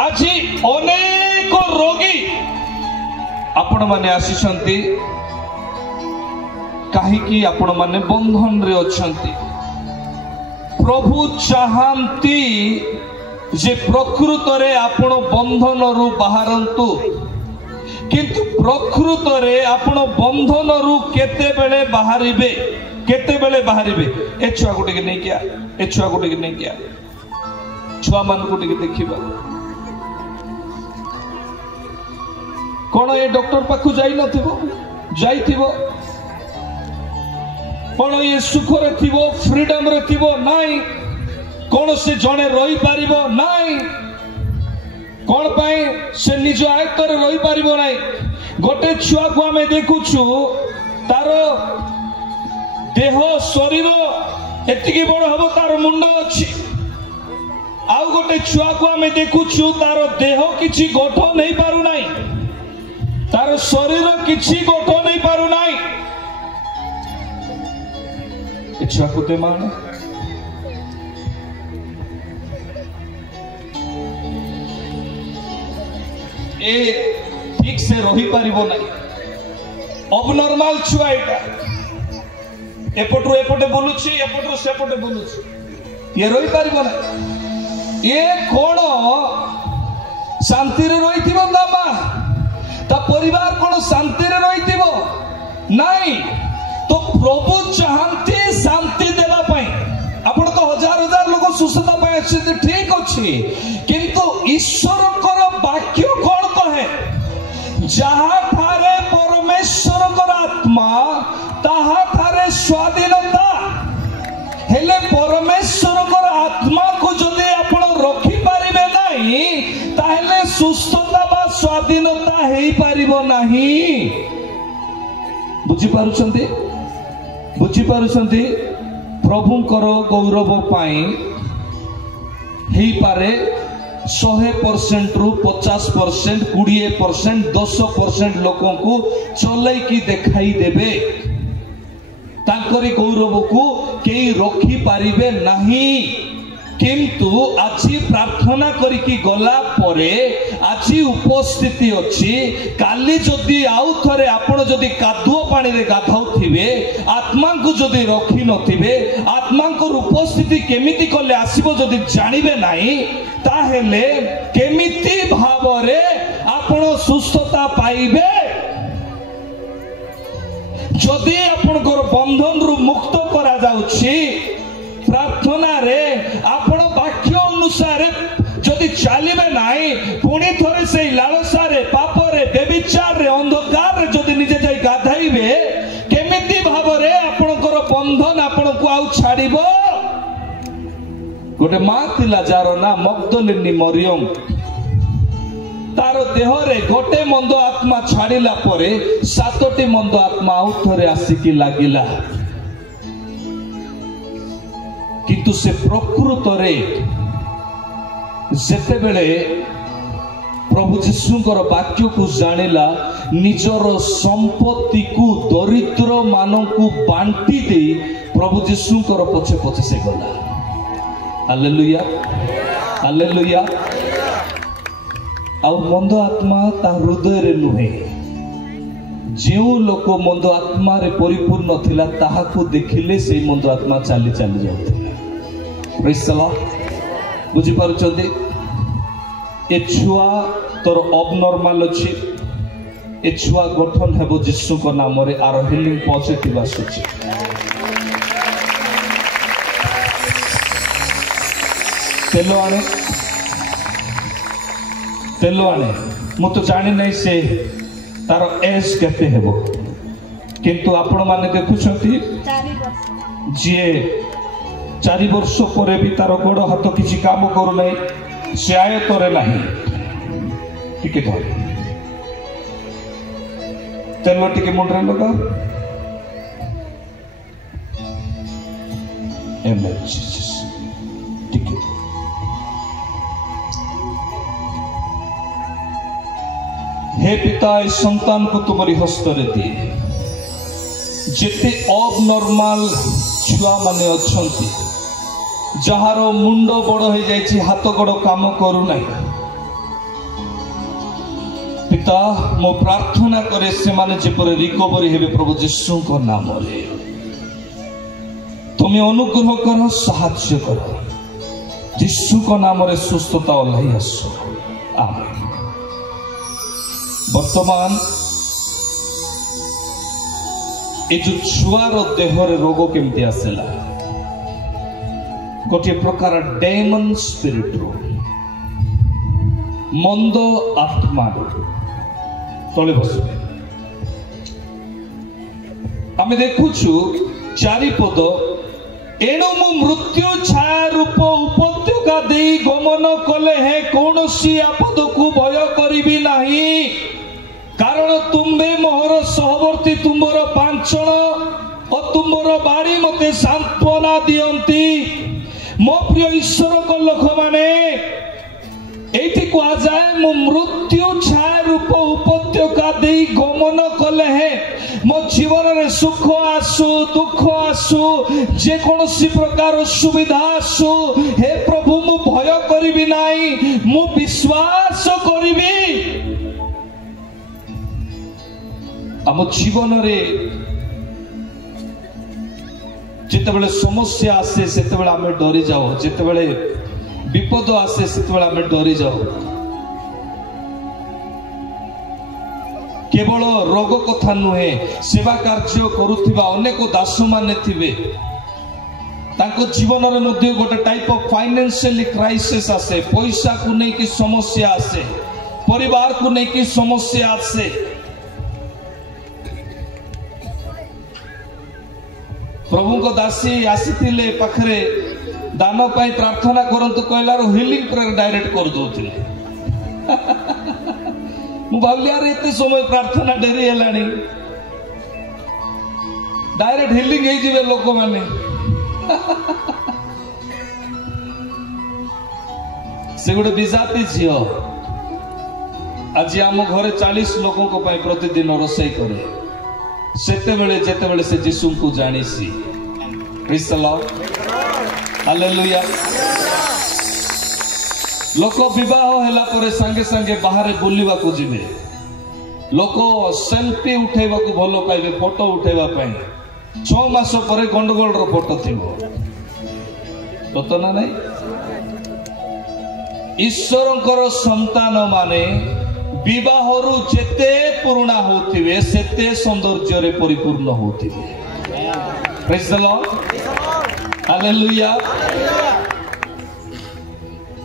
आज अनेक रोगी आपण माने आसीछंती कहीं आपण माने बंधन रे अछंती। प्रभु चाहती जे प्रकृत रे आपण बंधन रु बाहरंतु, किंतु प्रकृत रे आपण बंधन रु केते बेले बाहरिबे, केते बेले बाहरिबे। ए छुआ गुटे के नहीं किया, ए छुआ गुटे के नहीं किया, छुआ मान गुटे के देखिबा कोन ए डॉक्टर पाखु जाई नथिबो, जाईथिबो कोन ये सुख रे थिबो, फ्रीडम रे थिबो नाही, कोन से जणे रही पारिबो नाही, कोन पाई से निज आयत्त रे रही पारिबो नाही। गोटे छुआ को हमें देखुछु तार देह शरीर एतिकी बड़ हबो, तार मुंड अछि। आउ गोटे छुआ को हमें देखुछु तार देह किछि गठन नहीं पारु नाही, तार शरीर किछि गठन नहीं पारु नाही। ए छुआ को ते मान ए ठीक से रही पारिबो नाही। अबनॉर्मल छुआ एटा एपटू एपटे बोलुछि, एपटू सेपटे बोलुछि, ये रही पारिबो नाही। ये कोन शांति रे रहिथिबो ना मा, ता परिवार कोन शांति रे रहिथिबो नाही। तो प्रभु चाहती शांति देवा पाई। आपण तो हजार हजार लोग सुस्थता पाई आछे, ठीक अछि, किंतु ईश्वर कर वाक्य कोन कहे, जहा थारे परमेश्वर कर आत्मा ताहा थारे स्वाधीनता। हेले परमेश्वर कर आत्मा को जदि आपण रखि पारिबे नाही, ताहेले सुस्थता बा स्वाधीनता हेई पारिबो नाही। बुझी पारुछंती, बुझी पारुछंती। प्रभुंकर गौरव पाई हेई पारे 100% रु 50%, 20%, 10% लोकों को चलई की देखाई देबे, तांकरी गौरव को केई रखी पारिबे नहीं। किंतु आज प्रार्थना करिकी गला परे आज उपस्थिति अछि। काली जदि आउ थरे आपण जदि कादुओ पानी रे गाधाउथिबे, आत्मा को जदि रखी नथिबे, आत्मा को उपस्थिति केमिति कले आसीबो जदि जानिबे नाही, ताहेले केमिति भावरे आपण सुस्थता पाइबे। जदि आपनकर बंधन रु मुक्त करा जाउछि प्रार्थना रे, आपण वाक्य अनुसार जदि चलिबे नाही, पुणी थरे से लालसा रे, पाप रे, व्यभिचार रे, अंधकार रे जदि निजे जाई गाधाइबे, केमिति भावरे आपनकर बंधन आपण को आउ छाड़िबो। गोटे मां थिला जार ना मगदलिनी मरियम, तार देह रे गोटे मंद आत्मा छाड़िला परे 7टी मंद आत्मा आउ थरे आसिकी लागिला। किंतु से प्रकृत रे जेते बेले प्रभु जीशुंकर वाक्य को जानिला, निजर संपत्ति को दरिद्र मानों को बांटी दे प्रभु जीशुंकर पछे पछे से गला। Hallelujah, hallelujah. आ मंद आत्मा ता हृदय रे नुहे, जो लोक मंद आत्मा रे परिपूर्ण थिला ताहाको देखिले से मंद आत्मा चाली चाली जाउथिला। Praise the Lord. बुझी पारुचंदी, ए छुआ तोर अबनॉर्मल अछि, ए छुआ गठन हेबो यीशु को नाम रे, आर हिलिंग पॉजिटिव आसुछि। तेलो आने, तेलो आने, मु तो जानि नै से तार एज केते हेबो, किंतु आपण माने देखुछंती 4 वर्ष जे 4 वर्ष पर भी तार गोड़ हाथ किसी काम करू नहीं, से आयतरे नहीं। टिके धर, तेल टिके मुंडरे लगा। टिके हे पिता, इस संतान को तुम्हारी हस्तरे दिए। जेते अबनॉर्मल छुआ माने अछंती, जार मुंड बड़ हो जाए, हाथ गोड़ काम करू नहीं, पिता मो प्रार्थना करे से माने जेपरे रिकवरी हेबे प्रभु यीशु को नाम रे तुम्हें अनुग्रह करो साहाय्य करो यीशु को नाम रे सुस्थता ओल्लाई आसो आमेन। वर्तमान ये जो छुआर देहरे रोग केमती आसेला गोटे प्रकार डेमन स्पिरिट रो मंद आत्मा तले बसबे आमे देखुछु चारिपद एणु मु मृत्यु छाया रूप उपत्यका दे गमन कले हे कौनसी आपद को भय करिबी नाही कारण तुम्बे मोहर सहवर्ती तुमर पांचण और तुमर बाड़ी मते सांत्वना दियंती मो प्रिय ईश्वर को लोक माने एठी कहा जाए मु मृत्यु छाया रूप उपत्यका दे गमन कले हे मो जीवन रे सुख आसु दुख आसु जे कोनोसी प्रकार असुविधा आसु हे प्रभु मु भय करिबी नाही मु विश्वास करिबी। आम जीवन रे जितेबले समस्या आसे सेतेबले आमे डरी जाओ जितेबले विपद आसे सेतेबले आमे डरी जाओ केवल रोग कथा नुहे सेवा कार्य करुथिबा अनेक दासु माने थिबे तांको जीवन रे मध्ये गोटे टाइप ऑफ फाइनेंशियल क्राइसिस आसे पैसा को नै कि समस्या आसे परिवार को नै कि समस्या आसे प्रभु को दासी आसीथिले पाखरे दान पाई प्रार्थना करंतु कहलार हीलिंग प्रेयर डायरेक्ट कर दोथिले मु भाबली यार एते समय प्रार्थना डेरी हेलानी डायरेक्ट हीलिंग हे जिवे लोक माने से गोटे विजाति झियो आज आम घरे 40 लोकों को पाई प्रतिदिन रोसई करे सेते बेले जेते बेले से यीशु को जानिसी प्रेज द लॉर्ड हालेलुया। लोक विवाह हैला परे संगे संगे बाहर बुलिवा को जिवे लोक सेल्फी उठेबा को भलो पाइबे फोटो उठेबा पई 6 मास परे गंडगोल रो फोटो थिबो तो ना नहीं ईश्वरंकर संतान माने विवाहरु जेते पुराना होथिबे सेते सौंदर्य रे परिपूर्ण होथिबे प्रेज द लॉर्ड हालेलुया।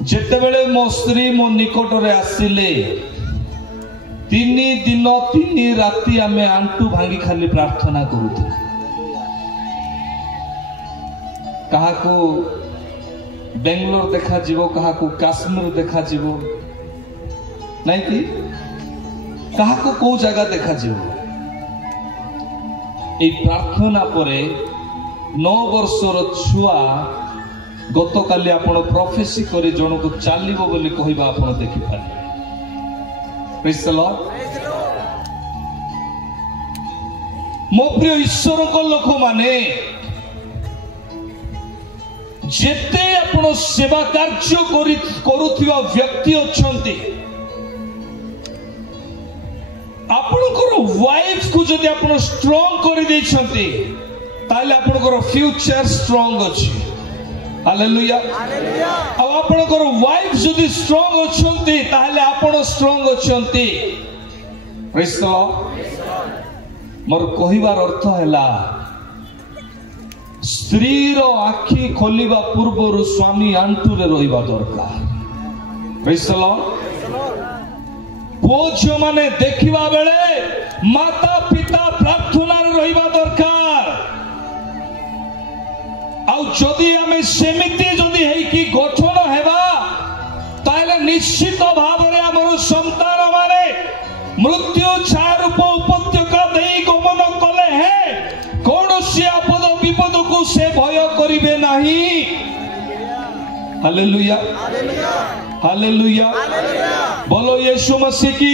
जेते बेले मो स्त्री मो निकट रे आसिले 3 दिन 3 राति आमे आंटू भांगी खाली प्रार्थना करूथु कहा को बेंगलोर देखा जीवो कहा को काश्मीर देखा जीवो नहीं कि कहा को को जगह देखा जीवो ए प्रार्थना परे 9 वर्षर छुआ गत काली आपण प्रोफेसी करे जण को चालिबो बोली कहबा आपण देखि पाले प्रेज द लॉर्ड। मो प्रिय ईश्वर को लोक माने जेते आपण सेवा कार्य करुथिबा व्यक्ति अछंती आपनकर वाइफ को जदि आपण स्ट्रांग करि दैछंती ताले आपनकर फ्यूचर स्ट्रांग अछि हालेलुया हालेलुया। अब आपनकर वाइफ जदि स्ट्रांग अछंती ताले आपण स्ट्रांग अछंती प्रेज द लॉर्ड। मोर कहिबार अर्थ हैला स्त्री रो आखि खोलिबा पूर्वरु स्वामी आंटू रे रहिबा दरकार प्रेज द लॉर्ड। बोझ माने देखिबा बेले माता पिता प्रार्थना रे रहिबा दरकार आउ जदि आमे सेमिति जदि हेई कि गठन हेबा ताले निश्चित भाव रे हमर संतान माने मृत्यु छाया रूप उपत्यका देई गमन कले हे कोनोसी आपद विपद को से भय करिवे नाही हालेलुया हालेलुया हालेलुया बोलो यीशु मसीह की